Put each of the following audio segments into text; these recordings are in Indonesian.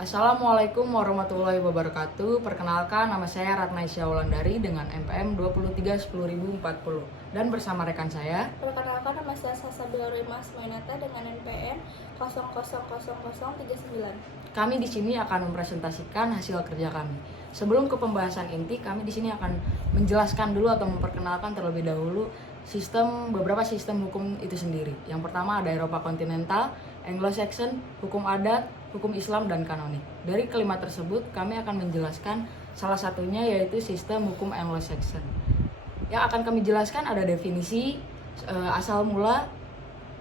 Assalamualaikum warahmatullahi wabarakatuh. Perkenalkan, nama saya Ratna Isya Wulandari dengan NPM 23 10040 dan bersama rekan saya. Perkenalkan, nama saya Salsabila Rimas Mainata dengan NPM 000039. Kami di sini akan mempresentasikan hasil kerja kami. Sebelum ke pembahasan inti, kami di sini akan menjelaskan dulu atau memperkenalkan terlebih dahulu beberapa sistem hukum itu sendiri. Yang pertama ada Eropa kontinental, Anglo-Saxon, hukum adat, hukum Islam, dan kanonik. Dari kelima tersebut, kami akan menjelaskan salah satunya yaitu sistem hukum Anglo-Saxon. Yang akan kami jelaskan ada definisi, asal mula,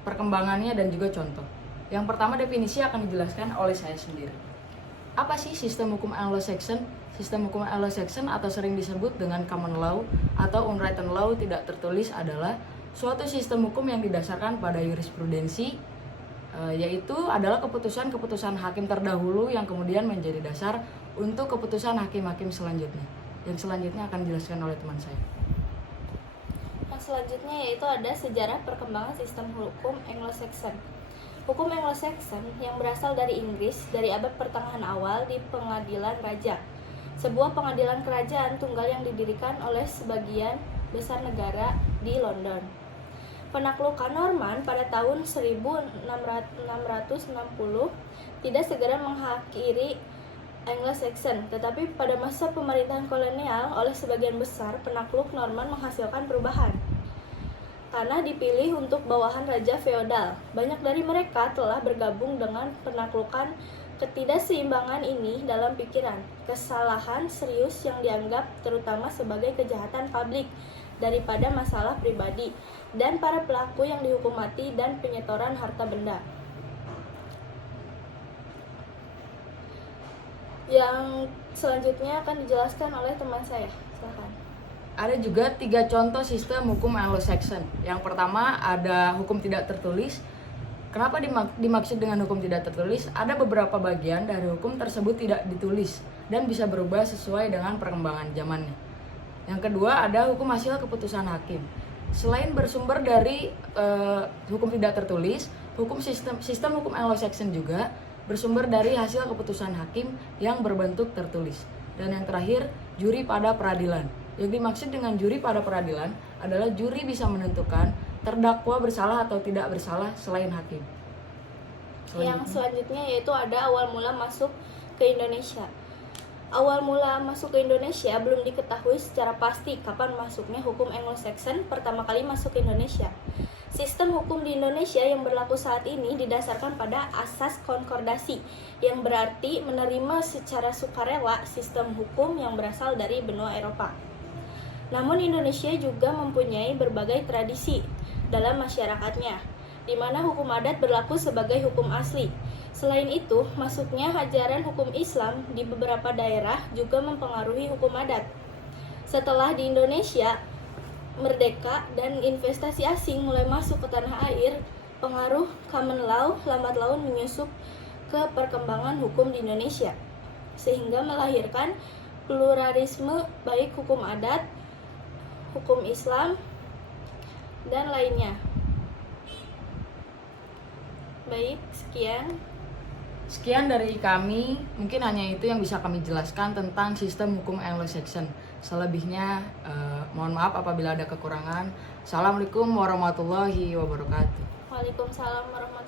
perkembangannya, dan juga contoh. Yang pertama definisi akan dijelaskan oleh saya sendiri. Apa sih sistem hukum Anglo-Saxon? Sistem hukum Anglo-Saxon atau sering disebut dengan common law atau unwritten law tidak tertulis adalah suatu sistem hukum yang didasarkan pada jurisprudensi, yaitu adalah keputusan-keputusan hakim terdahulu yang kemudian menjadi dasar untuk keputusan hakim-hakim selanjutnya. Yang selanjutnya akan dijelaskan oleh teman saya. Yang selanjutnya yaitu ada sejarah perkembangan sistem hukum Anglo-Saxon. Hukum Anglo-Saxon yang berasal dari Inggris dari abad pertengahan awal di pengadilan raja, sebuah pengadilan kerajaan tunggal yang didirikan oleh sebagian besar negara di London. Penaklukan Norman pada tahun 1660 tidak segera mengakhiri Anglo-Saxon, tetapi pada masa pemerintahan kolonial oleh sebagian besar penakluk Norman menghasilkan perubahan. Tanah dipilih untuk bawahan raja feodal. Banyak dari mereka telah bergabung dengan penaklukan. Ketidakseimbangan ini dalam pikiran, kesalahan serius yang dianggap terutama sebagai kejahatan publik daripada masalah pribadi, dan para pelaku yang dihukum mati dan penyetoran harta benda. Yang selanjutnya akan dijelaskan oleh teman saya. Silakan. Ada juga 3 contoh sistem hukum Anglo-Saxon. Yang pertama ada hukum tidak tertulis. Kenapa dimaksud dengan hukum tidak tertulis? Ada beberapa bagian dari hukum tersebut tidak ditulis dan bisa berubah sesuai dengan perkembangan zamannya. Yang kedua ada hukum hasil keputusan hakim. Selain bersumber dari hukum tidak tertulis, sistem hukum Anglo-Saxon juga bersumber dari hasil keputusan hakim yang berbentuk tertulis. Dan yang terakhir, juri pada peradilan. Yang dimaksud dengan juri pada peradilan adalah juri bisa menentukan terdakwa bersalah atau tidak bersalah selain hakim. Yang selanjutnya yaitu ada awal mula masuk ke Indonesia. Awal mula masuk ke Indonesia belum diketahui secara pasti kapan masuknya hukum Anglo-Saxon pertama kali masuk ke Indonesia. Sistem hukum di Indonesia yang berlaku saat ini didasarkan pada asas konkordasi, yang berarti menerima secara sukarela sistem hukum yang berasal dari benua Eropa. Namun Indonesia juga mempunyai berbagai tradisi dalam masyarakatnya, di mana hukum adat berlaku sebagai hukum asli. Selain itu, masuknya ajaran hukum Islam di beberapa daerah juga mempengaruhi hukum adat. Setelah di Indonesia merdeka dan investasi asing mulai masuk ke tanah air, pengaruh common law lambat laun menyusup ke perkembangan hukum di Indonesia, sehingga melahirkan pluralisme baik hukum adat, hukum Islam, dan lainnya. Baik, Sekian dari kami, mungkin hanya itu yang bisa kami jelaskan tentang sistem hukum Anglo-Saxon. Selebihnya, mohon maaf apabila ada kekurangan. Assalamualaikum warahmatullahi wabarakatuh. Waalaikumsalam warahmatullahi wabarakatuh.